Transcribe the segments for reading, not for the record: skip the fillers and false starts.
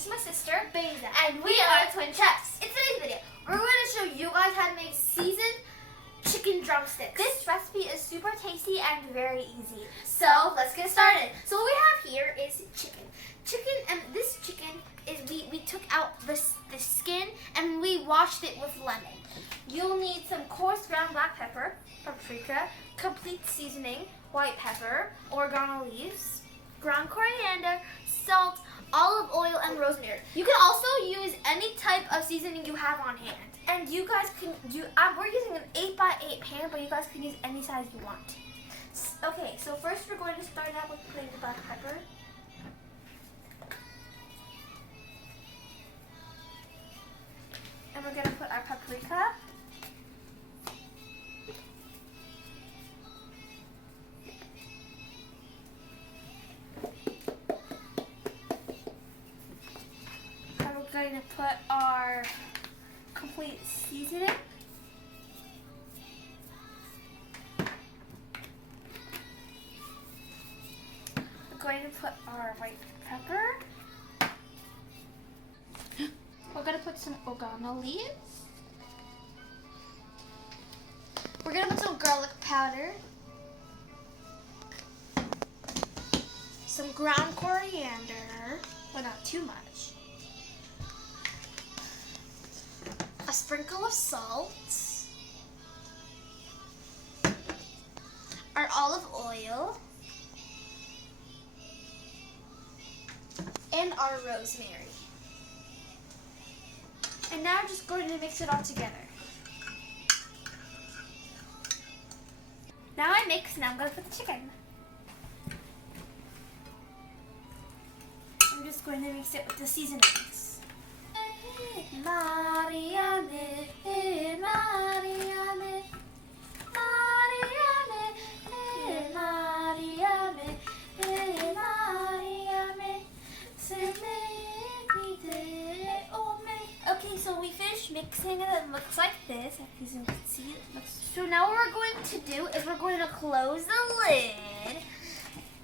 this is my sister, Beza, and we are TheTwinChefs. In today's video, we're going to show you guys how to make seasoned chicken drumsticks. This recipe is super tasty and very easy. So let's get started. So what we have here is chicken. And this chicken is we took out the skin and we washed it with lemon. You'll need some coarse ground black pepper, paprika, complete seasoning, white pepper, oregano leaves, ground coriander, salt, olive oil, and rosemary. You can also use any type of seasoning you have on hand. And you guys can we're using an 8x8 pan, but you guys can use any size you want. Okay, so first we're going to start out with putting the black pepper. And we're going to put our paprika. And we're going to put our complete seasoning. We're going to put our white pepper. We're going to put some oregano leaves. We're going to put some garlic powder. Some ground coriander, but not too much. A sprinkle of salt. Our olive oil. And our rosemary. And now we're just going to mix it all together. Now I mix, now I'm going to put the chicken. I'm just going to mix it with the seasonings. Mariame, Mariame, Mariame, Mariame, Mariame, Okay, so we finished mixing and it looks like this. As you can see, so now what we're going to do is we're going to close the lid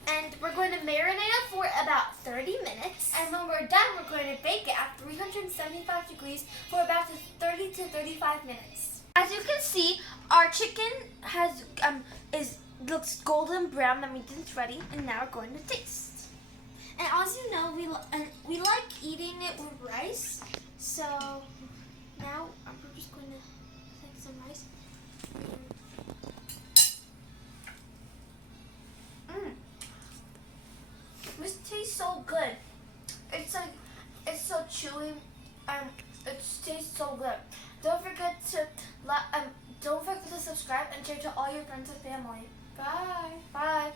and we're going to marinate it for about 30 minutes. And when we're done, we're going to bake it at 375 degrees for about 30 to 35 minutes. As you can see, our chicken has looks golden brown. That means it's ready. And now we're going to taste. And as you know, we like eating it with rice. So now we're just going to take some rice. This tastes so good. It's so chewy. It tastes so good. Don't forget to subscribe and share to all your friends and family. Bye. Bye.